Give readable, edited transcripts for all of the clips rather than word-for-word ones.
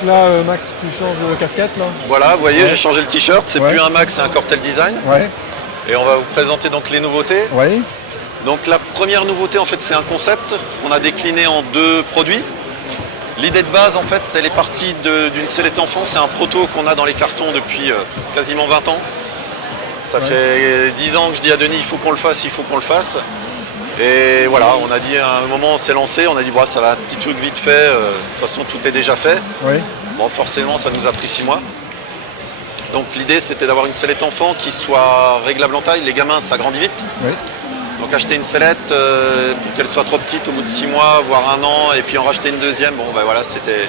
Donc là, Max, tu changes de casquette là? Voilà, vous voyez, Ouais. j'ai changé le t-shirt, c'est Ouais. plus un Max, c'est un Cortel Design. Ouais. Et on va vous présenter donc les nouveautés. Ouais. Donc la première nouveauté, en fait, c'est un concept qu'on a décliné en 2 produits. L'idée de base, en fait, elle est partie d'une sellette enfant. C'est un proto qu'on a dans les cartons depuis quasiment 20 ans. Ça fait 10 ans que je dis à Denis, il faut qu'on le fasse, il faut qu'on le fasse. Et voilà, on a dit à un moment, on s'est lancé, on a dit, bah, ça va un petit truc vite fait, de toute façon, tout est déjà fait. Ouais. Bon, forcément, ça nous a pris 6 mois. Donc l'idée, c'était d'avoir une sellette enfant qui soit réglable en taille. Les gamins, ça grandit vite. Ouais. Donc acheter une sellette pour qu'elle soit trop petite au bout de 6 mois, voire 1 an, et puis en racheter une deuxième, bon ben voilà, c'était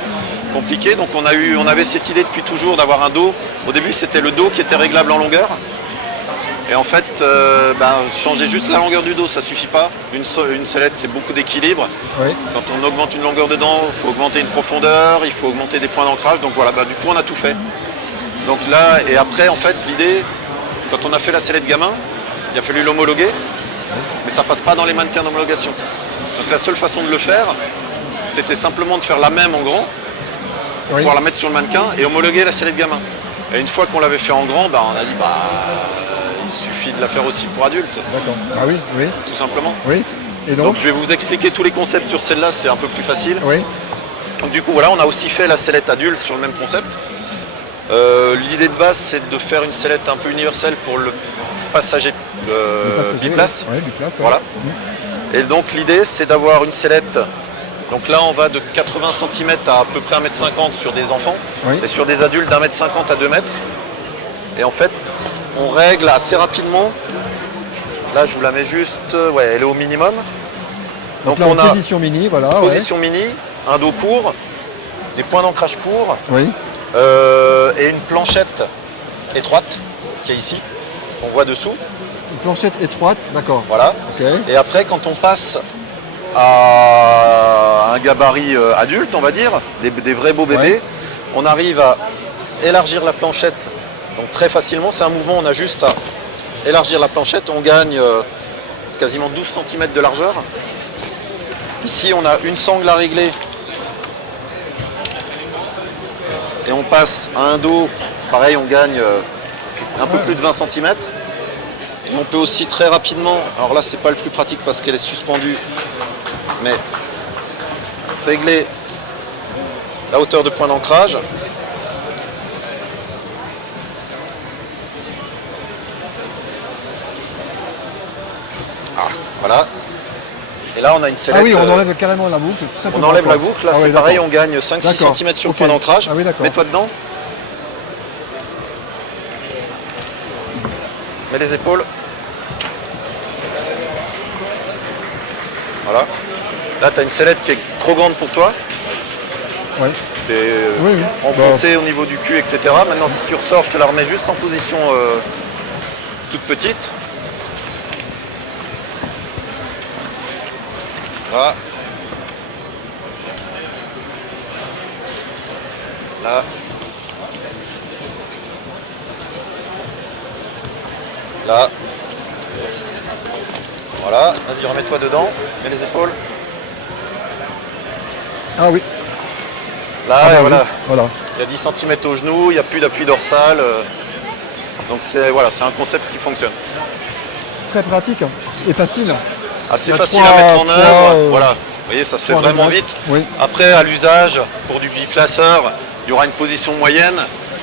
compliqué. Donc on avait cette idée depuis toujours d'avoir un dos. Au début c'était le dos qui était réglable en longueur. Et en fait, changer juste la longueur du dos, ça suffit pas. Une sellette, c'est beaucoup d'équilibre. Ouais. Quand on augmente une longueur dedans, il faut augmenter une profondeur, il faut augmenter des points d'ancrage. Donc voilà, du coup on a tout fait. Donc là, et après en fait l'idée, quand on a fait la sellette gamin, il a fallu l'homologuer. Mais ça passe pas dans les mannequins d'homologation. Donc la seule façon de le faire, c'était simplement de faire la même en grand, pour pouvoir la mettre sur le mannequin et homologuer la sellette gamin. Et une fois qu'on l'avait fait en grand, on a dit il suffit de la faire aussi pour adultes. D'accord. Ah oui, oui. Tout simplement. Oui. Et Donc donc, je vais vous expliquer tous les concepts sur celle-là, c'est un peu plus facile. oui. Donc du coup voilà, on a aussi fait la sellette adulte sur le même concept. L'idée de base, c'est de faire une sellette un peu universelle pour le passager biplace. Ouais, biplace, ouais. Voilà. Et donc l'idée, c'est d'avoir une sellette. Donc là, on va de 80 cm à peu près 1,50 m sur des enfants. Oui. Et sur des adultes d'1,50 m à 2 m. Et en fait, on règle assez rapidement. Là, je vous la mets juste, elle est au minimum. Donc là, on en a position mini, voilà. position mini, un dos court, des points d'ancrage courts, Oui. et une planchette étroite qui est ici, qu'on voit dessous. Une planchette étroite, d'accord. Voilà. Ok. Et après, quand on passe à un gabarit adulte, on va dire, des vrais beaux bébés, Ouais. on arrive à élargir la planchette donc très facilement. C'est un mouvement, on a juste à élargir la planchette, on gagne quasiment 12 cm de largeur. Ici, on a une sangle à régler et on passe à un dos, pareil, on gagne un peu plus de 20 cm. Et on peut aussi très rapidement, alors là c'est pas le plus pratique parce qu'elle est suspendue, mais régler la hauteur de point d'ancrage. Voilà. Et là on a une sellette. Ah oui, on enlève carrément la boucle, tout on simplement. enlève la boucle, là Ah c'est oui, pareil, d'accord. on gagne 5-6 D'accord. cm sur le Ok. point d'ancrage. Ah oui, d'accord. Mets-toi dedans. Mets les épaules. Voilà. Là tu as une sellette qui est trop grande pour toi. Ouais. T'es Oui, oui. enfoncé au niveau du cul, etc. Maintenant si tu ressors, je te la remets juste en position toute petite. Voilà. Là. Là. Voilà. Vas-y, remets-toi dedans. Mets les épaules. Ah oui. Là, Ah, et bah voilà. oui. Voilà. Il y a 10 cm au genou, il n'y a plus d'appui dorsal. Donc c'est voilà, c'est un concept qui fonctionne. Très pratique et facile. Assez Il y a facile trois- à mettre en trois, œuvre. Voilà. Vous voyez, ça se fait trois vraiment réglages. vite. Oui. Après, à l'usage, pour du biplaceur, il y aura une position moyenne.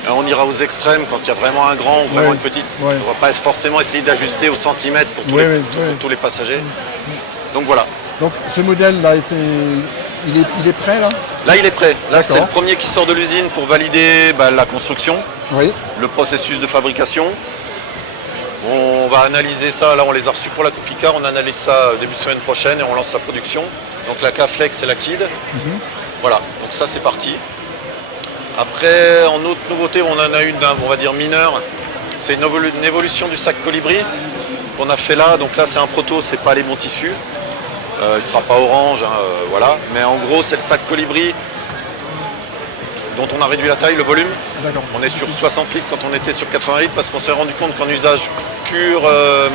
On ira aux extrêmes quand il y a vraiment un grand ou vraiment Ouais. une petite. Ouais. On ne va pas forcément essayer d'ajuster au centimètre pour Oui, oui, pour oui. tous les passagers. Donc voilà. Donc ce modèle là, il est prêt là? Là, il est prêt. Là, c'est le D'accord. premier qui sort de l'usine pour valider la construction, Oui. le processus de fabrication. On va analyser ça. Là, on les a reçus pour la Topica. On analyse ça début de semaine prochaine et on lance la production. Donc la K-Flex et la Kid. Voilà. Donc ça, c'est parti. Après, en autre nouveauté, on en a une, on va dire mineure. C'est une évolution du sac Colibri qu'on a fait là. Donc là, c'est un proto, c'est pas les bons tissus. Il ne sera pas orange, hein, voilà. Mais en gros, c'est le sac Colibri dont on a réduit la taille, le volume. D'accord. On est sur 60 litres quand on était sur 80 litres parce qu'on s'est rendu compte qu'en usage pur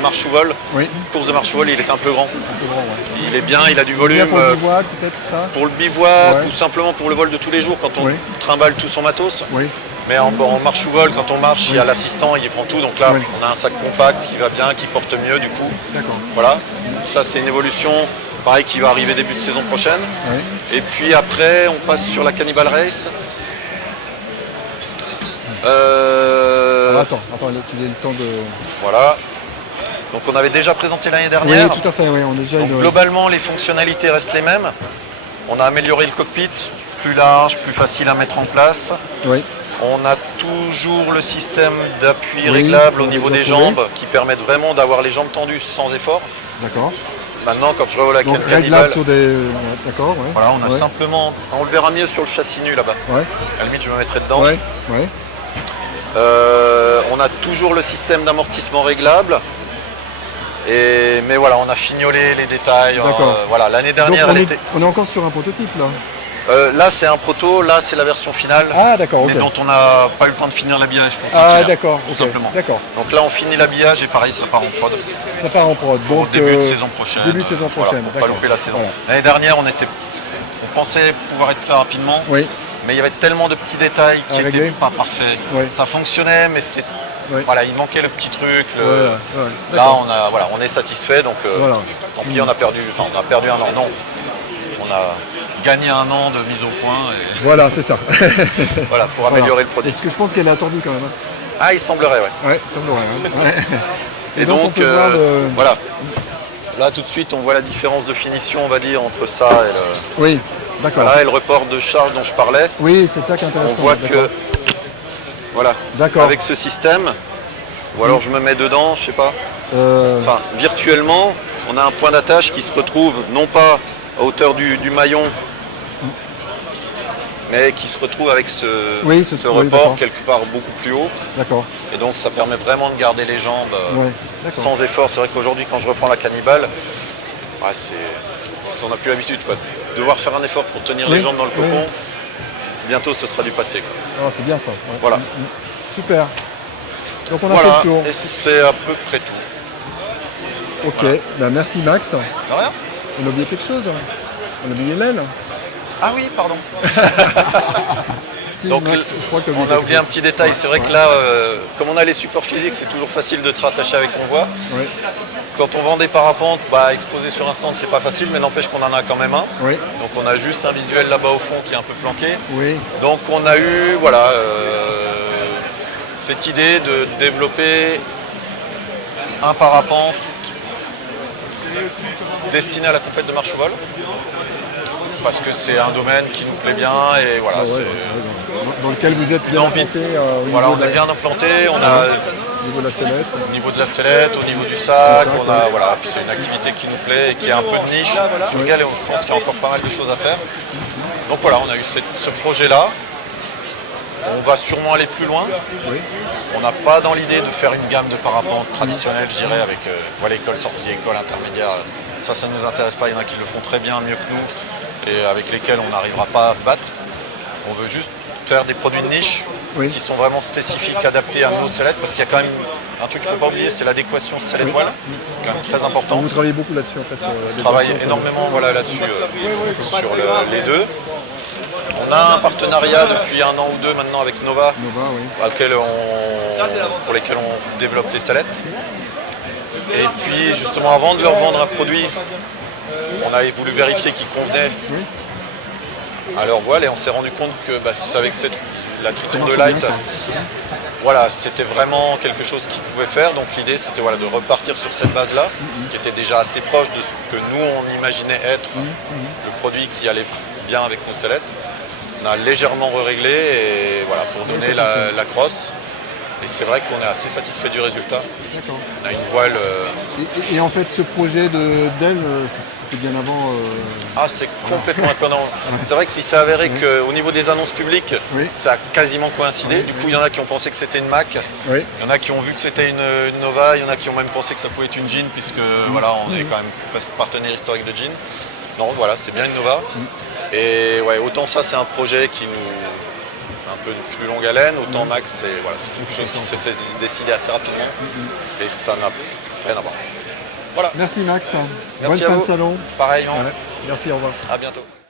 marche ou vol, Oui, course de marche ou vol, il est un peu grand. un peu grand, ouais. Il est bien, il a du Bien volume. pour le bivouac, peut-être ça. Pour le bivouac Ouais. ou simplement pour le vol de tous les jours quand on Oui. trimballe tout son matos. Oui, Mais en marche ou vol, quand on marche, il y a l'assistant, il prend tout. Donc là, Oui. on a un sac compact qui va bien, qui porte mieux du coup. d'accord. Voilà. Ça, c'est une évolution, pareil, qui va arriver début de saison prochaine. Oui. Et puis après, on passe sur la Cannibal Race. Alors, attends, qu'il ait le temps de... Voilà. Donc on avait déjà présenté l'année Oui, dernière. tout à fait, oui, on a déjà Donc, une... globalement, les fonctionnalités restent les mêmes. On a amélioré le cockpit, plus large, plus facile à mettre en place. Oui, On a toujours le système d'appui Oui, réglable on au l'a niveau déjà des trouvé. jambes qui permettent vraiment d'avoir les jambes tendues sans effort. d'accord. Maintenant, quand je revole avec Donc le Cannibal, réglable sur des... D'accord, ouais. voilà, on a ouais. simplement. On le verra mieux sur le châssis nu là-bas. Ouais, À la limite, je me mettrai dedans. ouais, ouais. On a toujours le système d'amortissement réglable. Mais voilà, on a fignolé les détails. D'accord. Voilà, l'année Donc dernière, elle était. on est encore sur un prototype, là. Là, c'est un proto. Là, c'est la version finale. Ah, d'accord, ok. Mais dont on n'a pas eu le temps de finir l'habillage pour Ah, sortir, d'accord, tout ok. simplement. D'accord. Donc là, on finit l'habillage et pareil, ça part en prod. Ça part en prod. Pour Donc, début de saison prochaine. Début de saison Voilà, prochaine, pour pas d'accord. louper la saison. Voilà. L'année dernière, on pensait pouvoir être prêt rapidement, Oui, mais il y avait tellement de petits détails qui À n'étaient régler. pas parfaits. Oui. Ça fonctionnait, mais oui. voilà, il manquait le petit truc. Ouais, ouais, Là, d'accord. on est satisfait, donc Voilà. tant pis, on a perdu un an. Non, on a gagné un an de mise au point et Voilà, c'est ça. voilà, pour améliorer le produit. Parce que je pense qu'elle est attendue quand même. Ah, il semblerait, ouais. Ouais, ça me paraît, ouais. Et donc, on donc, peut voir le... voilà. Là, tout de suite, on voit la différence de finition, on va dire, entre ça et le, Oui, d'accord. voilà, et le report de charge dont je parlais. Oui, c'est ça qui est On intéressant. voit d'accord. que, voilà, D'accord. avec ce système, ou alors je me mets dedans, je sais pas. Enfin, virtuellement, on a un point d'attache qui se retrouve non pas à hauteur du maillon, mais qui se retrouve avec ce Oui, oui, report d'accord. quelque part beaucoup plus haut. D'accord. Et donc ça permet vraiment de garder les jambes Ouais, d'accord. sans effort. C'est vrai qu'aujourd'hui, quand je reprends la Cannibal, ouais, on n'a plus l'habitude, quoi. Devoir faire un effort pour tenir Oui, les jambes dans le oui. cocon, bientôt ce sera du passé, quoi. Ah, c'est bien ça. ouais. Voilà. Super. Donc on a Voilà, fait le tour. et c'est à peu près tout. Ok, ben, merci Max. De rien. On a oublié quelque chose. On a oublié l'aile. Ah oui, pardon. Si, Donc, Max, je crois que tu as On a oublié un petit détail, Ouais, c'est vrai ouais. que là, comme on a les supports physiques, c'est toujours facile de te rattacher avec convoi. Oui, Quand on vend des parapentes, bah, exposer sur un stand, c'est pas facile, mais n'empêche qu'on en a quand même un. oui, Donc on a juste un visuel là-bas au fond qui est un peu planqué. oui. Donc on a eu voilà, cette idée de développer un parapente destiné à la compète de marche au vol. Parce que c'est un domaine qui nous plaît bien et voilà. Ah ouais, c'est- ouais, dans lequel vous êtes bien Une envie. implanté au Voilà, niveau on de est la- bien implanté, on a au niveau de la sellette. au niveau de la sellette, au niveau du sac, on a voilà, puis c'est une activité qui nous plaît et qui est un peu de niche, sur lequel je pense qu'il y a encore pas mal de choses à faire. Donc voilà, on a eu ce projet-là. On va sûrement aller plus loin. Oui, On n'a pas dans l'idée de faire une gamme de parapentes traditionnelle, je dirais, avec voilà, école, sortie, école, intermédiaire. Ça ne nous intéresse pas. Il y en a qui le font très bien, mieux que nous, et avec lesquels on n'arrivera pas à se battre. On veut juste faire des produits de niche Oui. qui sont vraiment spécifiques, adaptés à nos sellettes, parce qu'il y a quand même un truc qu'il ne faut pas oublier, c'est l'adéquation sellette-voile, qui est quand même très important. vous travaillez beaucoup là-dessus en fait. Sur la On travaille définition, énormément voilà, là-dessus, sur les deux. On a un partenariat depuis 1 an ou 2 maintenant avec Nova, Nova, oui. pour lesquels on développe les sellettes. Et puis justement avant de leur vendre un produit, on avait voulu vérifier qu'il convenait Oui. à leur voile et on s'est rendu compte que avec la Triton marche de bien, Light, quoi. voilà, c'était vraiment quelque chose qu'ils pouvaient faire. Donc l'idée c'était voilà, de repartir sur cette base-là, qui était déjà assez proche de ce que nous on imaginait être le produit qui allait bien avec nos sellettes. On a légèrement réglé et voilà, pour donner ça fonctionne. la crosse. Et c'est vrai qu'on est assez satisfait du résultat. D'accord. On a une voile. Et en fait, ce projet d'aile, c'était bien avant. Ah, c'est complètement indépendant. C'est vrai que si ça avéré qu'au niveau des annonces publiques, Oui. ça a quasiment coïncidé. Oui, Du coup, il y en a qui ont pensé que c'était une Mac. Oui. Il y en a qui ont vu que c'était une Nova. Il y en a qui ont même pensé que ça pouvait être une Jean, puisque voilà, on est quand même partenaire historique de Jean. Non, voilà, c'est bien une Nova. Et ouais, autant ça, c'est un projet peu plus longue haleine, autant Max, c'est voilà, quelque chose qui s'est décidé assez rapidement. Et ça n'a rien à voir. Voilà. Merci Max. Merci Bonne à fin de vous. salon. Pareillement. Ouais. Merci, au revoir. À bientôt.